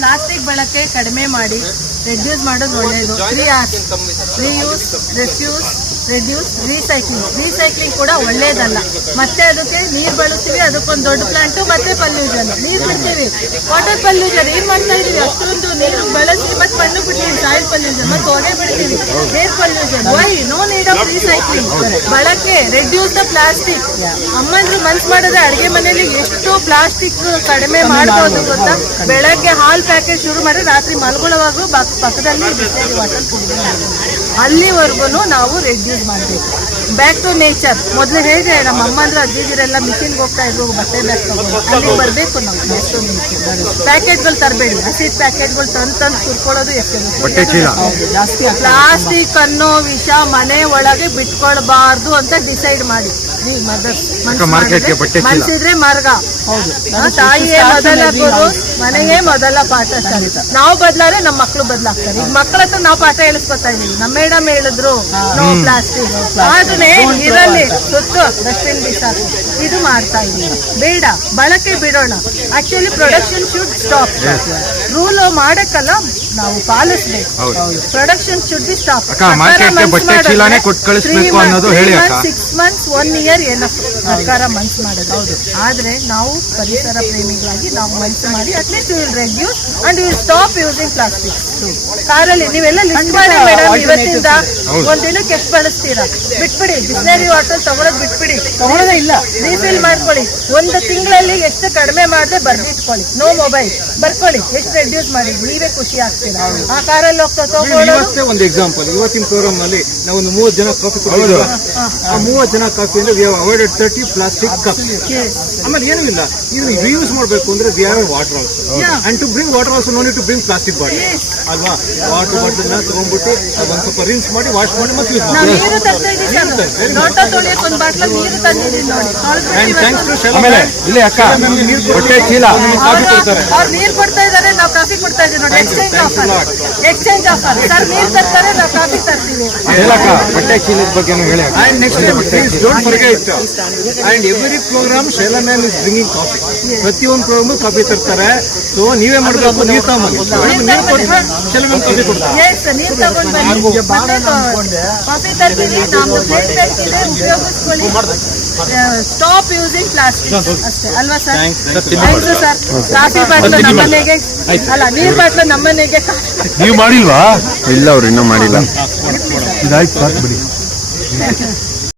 Plastic ಬಳಕೆ ಕಡಿಮೆ ಮಾಡಿ ರೆಡ್ಯೂಸ್ ಮಾಡೋದು ಒಳ್ಳೆಯದು. 3 R's: reuse, refuse, reduce, recycling ಕೂಡ ಒಳ್ಳೇದಲ್ಲ. ಮತ್ತೆ ಅದಕ್ಕೆ ನೀರು ಬಳಸ್ತೀವಿ, ಅದಕ್ಕೊಂದು ದೊಡ್ಡ ಪ್ಲಾಂಟು, ಮತ್ತೆ ಪಲ್ಯೂಷನ್. ನೀರು ಬಿಡ್ತೀವಿ, ವಾಟರ್ ಪಲ್ಯೂಷನ್. ಏನ್ ಮಾಡ್ತಾ ಇದೀವಿ, ಅಷ್ಟೊಂದು ನೀರು ಬಳಸಿ ಮತ್ತೆ ಮಣ್ಣು ಬಿಡ್ತೀವಿ, ಸಾಯಿಲ್ ಪಲ್ಯೂಷನ್, ಮತ್ತೆ ಹೊಗೆ ಬಿಡ್ತೀವಿ, air pollution. Why no need of recycling? ಬಳಕೆ, ರೆಡ್ಯೂಸ್ ದ ಪ್ಲಾಸ್ಟಿಕ್. ಅಮ್ಮಂದ್ರು ಮನ್ಸು ಮಾಡಿದ್ರೆ ಅಡುಗೆ ಮನೆಯಲ್ಲಿ ಎಷ್ಟು ಪ್ಲಾಸ್ಟಿಕ್ ಕಡಿಮೆ ಮಾಡ್ಬೋದು ಗೊತ್ತಾ? ಬೆಳಗ್ಗೆ ಹಾಲ್ ಪ್ಯಾಕೆಟ್ ಶುರು ಮಾಡಿ ರಾತ್ರಿ ಮಲ್ಗೊಳ್ಳುವಾಗೂ ಪಕ್ಕದಲ್ಲಿ ಬಿಸ್ಲೇರಿ ವಾಟರ್ ಕುಡಿಬೇಕು. ಅಲ್ಲಿವರೆಗೂ ನಾವು ರೆಡ್ಯೂಸ್ ಮಾಡಬೇಕು. Back to nature. ಮೊದಲು ಹೇಳಿದೆ, ನಮ್ಮ ಅಮ್ಮ ಅಂದ್ರೆ ಅಜ್ಜಿಗಿರೆಲ್ಲ ಮಿಷಿನ್ಗೆ ಹೋಗ್ತಾ ಇದ್ರು ಬಟ್ಟೆ ಬ್ಯಾಗ್ ತಗೊಂಡು. ಅಲ್ಲಿಗೆ ಬರಬೇಕು ನಾವು. Back to nature. ಪ್ಯಾಕೆಟ್ಗಳು ತರಬೇಡಿ, ಹಸಿದ ಪ್ಯಾಕೆಟ್ಗಳು ತಂದು ಸುರ್ಕೊಳ್ಳೋದು ಜಾಸ್ತಿ. ಪ್ಲಾಸ್ಟಿಕ್ ಅನ್ನೋ ವಿಷ ಮನೆ ಒಳಗೆ ಬಿಟ್ಕೊಳ್ಬಾರ್ದು ಅಂತ ಡಿಸೈಡ್ ಮಾಡಿ. ಮನ್ಸಿದ್ರೆ ಮಾರ್ಗ. ತಾಯಿಯೇ ಮೊದಲ ಗುರು, ಮನೆಯೇ ಮೊದಲ ಪಾಠ. ನಾವು ಬದಲಾದ್ರೆ ನಮ್ಮ ಮಕ್ಕಳು ಬದಲಾಗ್ತಾರೆ. ಈಗ ಮಕ್ಕಳ ಹತ್ರ ನಾವು ಪಾಠ ಹೇಳಿಸ್ಕೊತಾ ಇದೀವಿ. ನಮ್ಮ ಮೇಡಮ್ ಹೇಳಿದ್ರು ನೋ ಪ್ಲಾಸ್ಟಿಕ್, ಅದನ್ನೇ ಇರಲ್ಲಿ ಸುತ್ತು ಡಸ್ಟ್ಬಿನ್ ಬಿಸಾಕು. ಇದು ಮಾಡ್ತಾ ಇದೀವಿ. ಬೇಡ, ಬಳಕೆ ಬಿಡೋಣ. Actually production should stop. Rule ಮಾಡಕ್ಕಲ್ಲ, ನಾವು ಪಾಲಿಸ್ಬೇಕು. Production should be stop. 6 months 1 year ಏನಪ್ಪ ಸರ್ಕಾರ ಮನ್ಸು ಮಾಡೋದು. ಆದ್ರೆ ನಾವು ಪರಿಸರ ಪ್ರೇಮಿಗಳಾಗಿ ನಾವು ಮನ್ಸು ಮಾಡಿ at least will reduce and will stop using plastic. ಕಾರಲ್ಲಿ ನೀವೆಲ್ಲ ಲಿಸ್ಟ್ ಮಾಡಿ ಮೇಡಮ್, ಇವತ್ತಿಂದ ಒಂದ್ ದಿನಕ್ಕೆ ಎಷ್ಟು ಬಳಸ್ತೀರಾ? ಬಿಟ್ಬಿಡಿ. ಬಿಸ್ಲೇರಿ ವಾಟರ್ ತಗೊಳೋದು ಬಿಟ್ಬಿಡಿ, ತಗೊಳ್ಳೋದೇ ಇಲ್ಲ. ರೀಫಿಲ್ ಮಾಡ್ಕೊಳ್ಳಿ. ಒಂದು ತಿಂಗಳಲ್ಲಿ ಎಷ್ಟು ಕಡಿಮೆ ಮಾಡದೆ ಬರ್ದಿಟ್ಕೊಳ್ಳಿ. ನೋ ಮೊಬೈಲ್ ಬರ್ಕೊಳ್ಳಿ. ಎಷ್ಟು ರೆಡ್ಯೂಸ್ ಮಾಡಿ ನೀವೇ ಖುಷಿ ಆಗ್ತೀರಾ. ಆ ಕಾರಲ್ಲಿ ಹೋಗ್ತಾ ತಗೊಳ್ಳೋದು. ಒಂದು ಎಕ್ಸಾಂಪಲ್, ಇವತ್ತಿನ ಪ್ರೋಗ್ರಾಮ್ ನಲ್ಲಿ ನಾವು ಒಂದು 30 ಜನ ಕಾಫಿ ಕೊಡೋದು. ಆ 30 ಜನ ಕಾಫಿಯಿಂದ we have avoided 30 plastic cups. ಆಮೇಲೆ ಏನೂ ಇಲ್ಲ, ಇದನ್ನ ರಿಯೂಸ್ ಮಾಡಬೇಕು ಅಂದ್ರೆ we have water also. And to bring water also no need to bring plastic bottle ಅಲ್ವಾ? ವಾಟರ್ ಬಾಟಲ್ ನ ತಗೊಂಡ್ಬಿಟ್ಟು ಅದೊಂದು ಸ್ವಲ್ಪ ರಿನ್ಸ್ ಮಾಡಿ ವಾಶ್ ಮಾಡಿ ಮತ್ತೆ ಯೂಸ್ ಮಾಡಿ. ನೀರು ತರ್ತಾ ಇದೀವಿ ಸರ್, ಲೋಟ ತೊಳೆಯಕ್ಕೆ ಒಂದು ಬಾಟ್ಲ ನೀರು ತಂದಿದ್ದೀವಿ ನೋಡಿ. ಅಂಡ್ ಥ್ಯಾಂಕ್ಸ್ ಟು ಇಲ್ಲಿ ಅಕ್ಕ ಹೊಟ್ಟೆ ಚೀಲ ಕಾಫಿ ಕೊಡ್ತಾರೆ. ಅವ್ರು ನೀರು ಕೊಡ್ತಾ ಇದಾರೆ, ನಾವು ಕಾಫಿ ಕೊಡ್ತಾ ಇದೀವಿ ನೋಡಿ. Exchange offer sir. ನೀರು ತರ್ತಾರೆ, ನಾವು ಕಾಫಿ ತರ್ತೀವಿ. ಹೊಟ್ಟೆ ಚೀಲದ ಬಗ್ಗೆ ಹೇಳಿ. And next time please don't forget. And every programme Shaila ma'am is bringing coffee. ಪ್ರತಿಯೊಂದು ಪ್ರೋಗ್ರಾಮ್ ಕಾಫಿ ತರ್ತಾರೆ. ಸೊ ನೀವೇ ಮಾಡಬೇಕು. ನೀರು ತಗೊಂಡು ನೀರು ಕೊಟ್ಟರೆ ಶೈಲಾ ಮ್ಯಾಮ್ ಕಾಫಿ ಕೊಡ್ತಾರೆ. ನೀರು ತಗೊಂಡು ಕಾಫಿ ತರ್ತೀವಿ. ನಮ್ದು ಪ್ಲೇಟ್ ಬೇಕಿದೆ, ಉಪಯೋಗಿಸ್ಕೊಳ್ಳಿ. ಸ್ಟಾಪ್ ಯೂಸಿಂಗ್ ಪ್ಲಾಸ್ಟಿಕ್ ಅಷ್ಟೇ ಅಲ್ವಾ sir? Thank you sir. Coffee bottle ನಮ್ಮನೆಗೆ ಅಲ್ಲ, ನೀರು ಬಾಟ್ಲು ನಮ್ಮನೆಗೆ. ನೀವು ಮಾಡಿಲ್ವಾ? ಇಲ್ಲ, ಅವ್ರು ಇನ್ನೂ ಮಾಡಿಲ್ಲ. ಇದಾಯ್ತು ಸಾಕು ಬಿಡಿ.